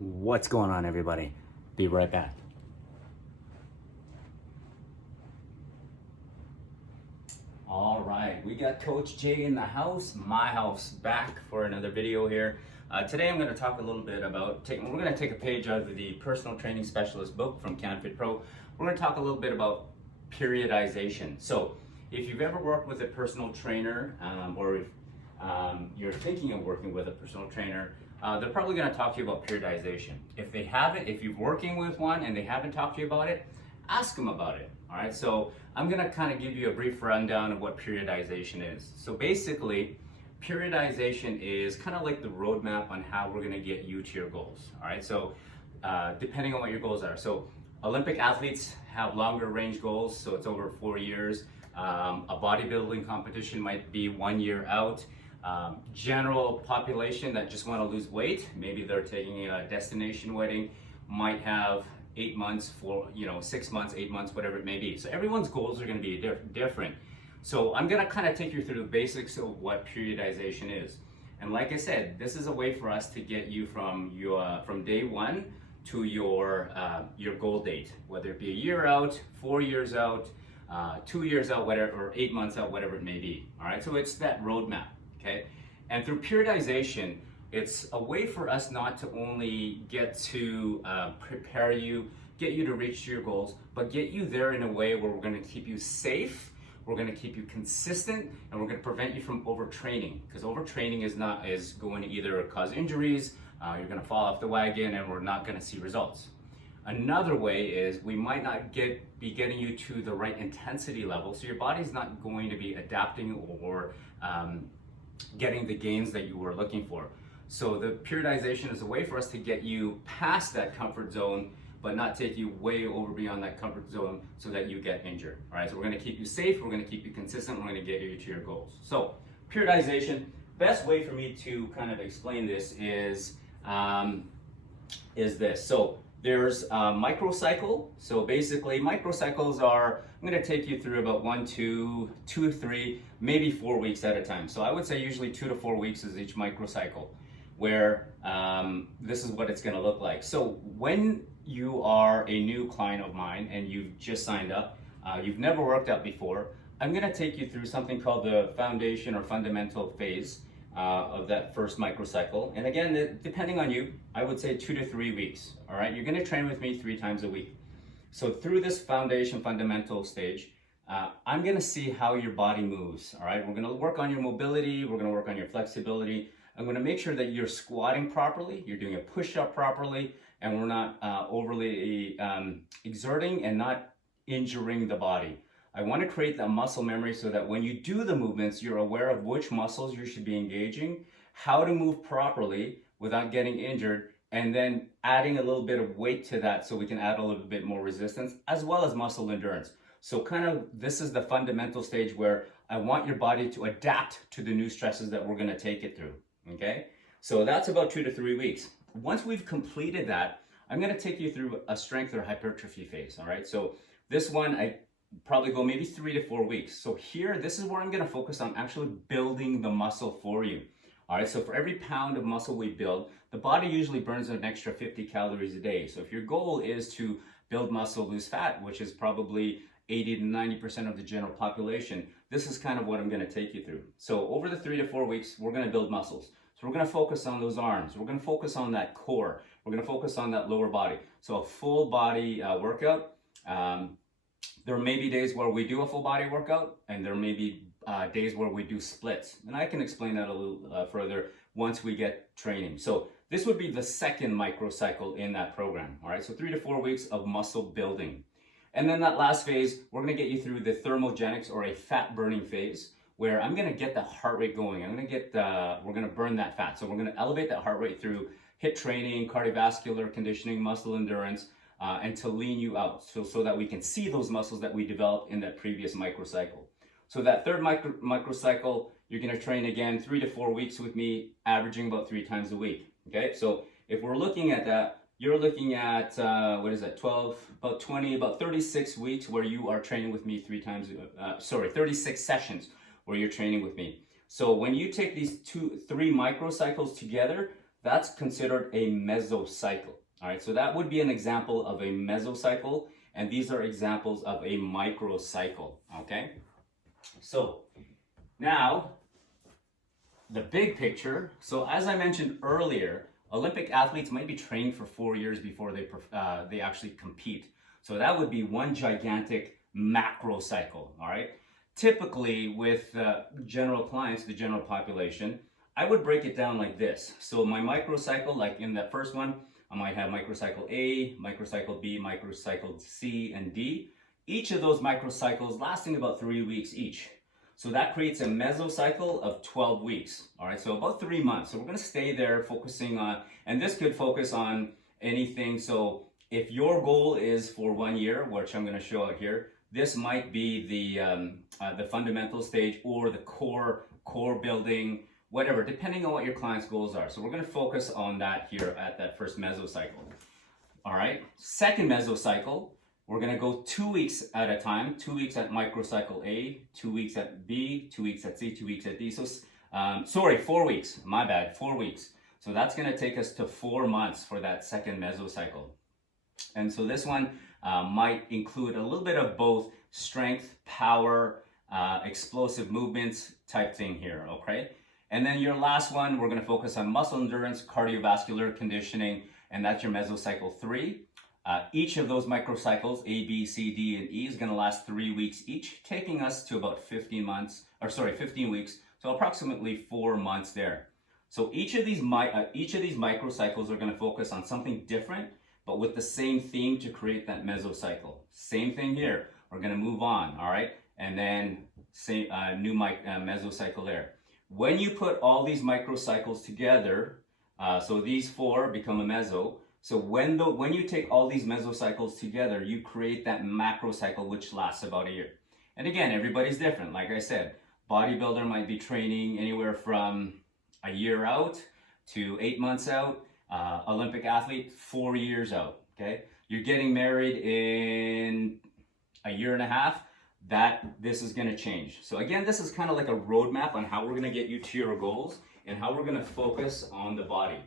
What's going on, everybody? Be right back. All right, we got Coach Jay in the house, my house, back for another video here. Today I'm going to talk a little bit about, we're going to take a page out of the Personal Training Specialist book from CanFit Pro. We're going to talk a little bit about periodization. So if you've ever worked with a personal trainer, or if you're thinking of working with a personal trainer, they're probably going to talk to you about periodization. If they haven't, if you're working with one and they haven't talked to you about it, ask them about it. All right, so I'm going to kind of give you a brief rundown of what periodization is. So basically, periodization is kind of like the roadmap on how we're going to get you to your goals. All right, so depending on what your goals are. So Olympic athletes have longer range goals, so it's over 4 years. A bodybuilding competition might be 1 year out. General population that just want to lose weight, maybe they're taking a destination wedding, might have 8 months, 6 months, 8 months, whatever it may be. So everyone's goals are going to be different. So I'm going to kind of take you through the basics of what periodization is. And like I said, this is a way for us to get you from day one to your goal date, whether it be a year out, 4 years out, 2 years out, whatever, or 8 months out, whatever it may be. All right, so it's that roadmap. Okay, and through periodization, it's a way for us not to only get to prepare you, get you to reach your goals, but get you there in a way where we're going to keep you safe, we're going to keep you consistent, and we're going to prevent you from overtraining. Because overtraining is going to either cause injuries, you're going to fall off the wagon, and we're not going to see results. Another way is we might not be getting you to the right intensity level, so your body's not going to be adapting or getting the gains that you were looking for. So the periodization is a way for us to get you past that comfort zone, but not take you way over beyond that comfort zone so that you get injured. All right, so we're going to keep you safe, we're going to keep you consistent, we're going to get you to your goals. So periodization, best way for me to kind of explain this is this. So there's a microcycle. So basically microcycles are, I'm going to take you through about 1, 2, 3, maybe 4 weeks at a time. So I would say usually 2 to 4 weeks is each microcycle, where this is what it's going to look like. So when you are a new client of mine and you've just signed up, you've never worked out before, I'm going to take you through something called the foundation or fundamental phase of that first microcycle. And again, depending on you, I would say 2 to 3 weeks. All right, you're going to train with me 3 times a week. So through this foundation fundamental stage, I'm going to see how your body moves. All right, we're going to work on your mobility, we're going to work on your flexibility. I'm going to make sure that you're squatting properly, you're doing a push-up properly, and we're not overly exerting and not injuring the body. I want to create that muscle memory so that when you do the movements, you're aware of which muscles you should be engaging, how to move properly without getting injured, and then adding a little bit of weight to that so we can add a little bit more resistance as well as muscle endurance. So kind of this is the fundamental stage where I want your body to adapt to the new stresses that we're going to take it through. Okay, so that's about 2 to 3 weeks. Once we've completed that, I'm going to take you through a strength or hypertrophy phase. All right, so this one I probably go maybe 3 to 4 weeks. So here, this is where I'm going to focus on actually building the muscle for you. All right, so for every pound of muscle we build, the body usually burns an extra 50 calories a day. So if your goal is to build muscle, lose fat, which is probably 80 to 90% of the general population, this is kind of what I'm going to take you through. So over the 3 to 4 weeks, we're going to build muscles. So we're going to focus on those arms. We're going to focus on that core. We're going to focus on that lower body. So a full body workout. There may be days where we do a full body workout, and there may be days where we do splits. And I can explain that a little further once we get training. So this would be the second microcycle in that program. All right, so 3 to 4 weeks of muscle building. And then that last phase, we're going to get you through the thermogenics or a fat burning phase, where I'm going to get the heart rate going. We're going to burn that fat. So we're going to elevate that heart rate through HIIT training, cardiovascular conditioning, muscle endurance, and to lean you out so that we can see those muscles that we developed in that previous microcycle. So that third microcycle, you're going to train again 3 to 4 weeks with me, averaging about 3 times a week. Okay, so if we're looking at that, you're looking at, 12, about 20, about 36 weeks where you are training with me 36 sessions where you're training with me. So when you take these 3 microcycles together, that's considered a mesocycle. All right, so that would be an example of a mesocycle, and these are examples of a microcycle, okay? So now, the big picture. So as I mentioned earlier, Olympic athletes might be trained for 4 years before they actually compete. So that would be one gigantic macro cycle, all right? Typically with general clients, the general population, I would break it down like this. So my microcycle, like in that first one, I might have microcycle A, microcycle B, microcycle C, and D. Each of those microcycles lasting about 3 weeks each. So that creates a mesocycle of 12 weeks. All right, so about 3 months. So we're gonna stay there focusing on, and this could focus on anything. So if your goal is for 1 year, which I'm gonna show out here, this might be the fundamental stage or the core building, whatever, depending on what your client's goals are. So we're gonna focus on that here at that first mesocycle. All right, second mesocycle, we're gonna go 2 weeks at a time, 2 weeks at microcycle A, 2 weeks at B, 2 weeks at C, 2 weeks at D. So, 4 weeks, my bad, 4 weeks. So that's gonna take us to 4 months for that second mesocycle. And so this one might include a little bit of both strength, power, explosive movements type thing here, okay? And then your last one, we're gonna focus on muscle endurance, cardiovascular conditioning, and that's your mesocycle 3. Each of those microcycles, A, B, C, D, and E, is gonna last 3 weeks each, taking us to about 15 weeks, so approximately 4 months there. So each of these microcycles are gonna focus on something different, but with the same theme to create that mesocycle. Same thing here, we're gonna move on, all right? And then new mesocycle there. When you put all these microcycles together, so these 4 become a meso. So when you take all these mesocycles together, you create that macrocycle, which lasts about a year. And again, everybody's different. Like I said, bodybuilder might be training anywhere from a year out to 8 months out. Olympic athlete, 4 years out, okay? You're getting married in a year and a half, this is gonna change. So again, this is kind of like a roadmap on how we're gonna get you to your goals and how we're gonna focus on the body.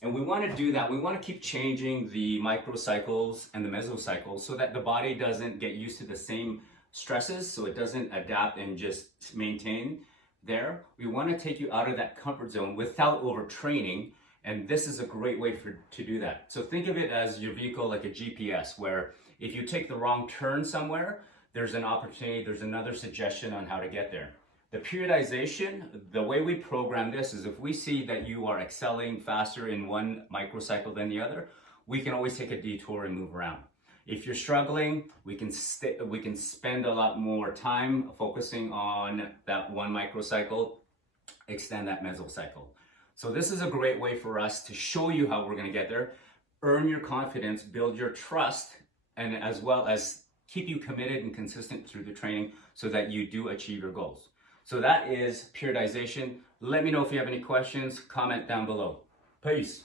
And we wanna do that, we wanna keep changing the microcycles and the mesocycles so that the body doesn't get used to the same stresses, so it doesn't adapt and just maintain there. We wanna take you out of that comfort zone without overtraining. And this is a great way to do that. So think of it as your vehicle like a GPS, where if you take the wrong turn somewhere, there's an opportunity, there's another suggestion on how to get there. The periodization, the way we program this is if we see that you are excelling faster in one microcycle than the other, we can always take a detour and move around. If you're struggling, we can spend a lot more time focusing on that one microcycle, extend that mesocycle. So this is a great way for us to show you how we're gonna get there, earn your confidence, build your trust, and as well as keep you committed and consistent through the training so that you do achieve your goals. So that is periodization. Let me know if you have any questions, comment down below. Peace.